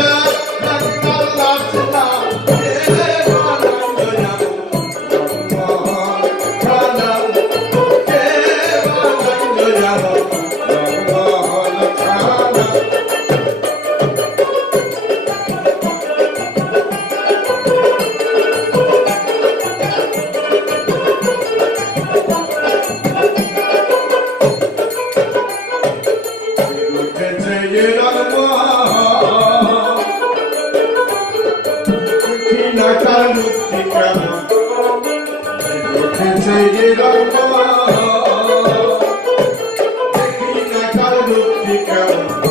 Good মুক্তি কেমন উঠেছে গিরব দেখি না কার মুক্তি কেমন